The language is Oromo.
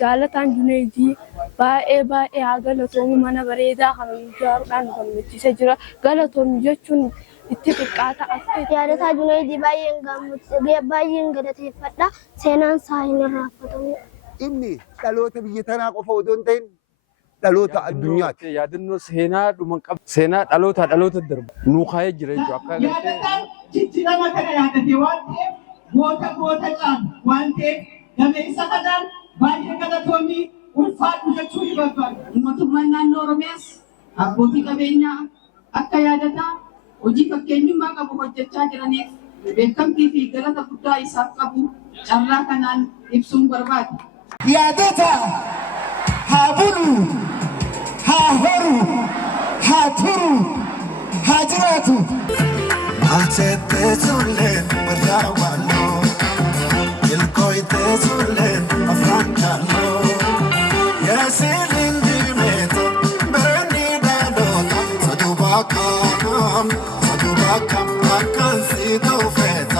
جالتان جنيدي باء عقلتهم من بريدا خمسة جاران خمسة سجرا قالتهم جتشون اتفقات أكيد جالتان جنيدي باين قدرت فدا سنان ساين الرافضون إني دلوت بيجتنا قفودون تين دلوت الدنيا يادنو سينا دلوت الدرب نوخاي جريجو أكا يادتان جتشي لما كان يادتي بوتا جان وانتي دميسا كدان باين قدرتوني ulfaatu jechuu ni barbaadu. Mootummaan naannoo Oromiyaas abbootii qabeenyaa akka yaadataa hojii fakkeenyummaa qabu hojjechaa jiraniif beekamtii fi galata guddaa isaaf qabu carraa kanaan ibsuun barbaada. Yaadata haa bulu, haa horu, haa turu, haa jiraatu. Alcheettee sulleen warraa waalloo, ilkooytee sulleen afaan kaalloo. Yasirin dimeto berani dadota sadubakam akan situ feta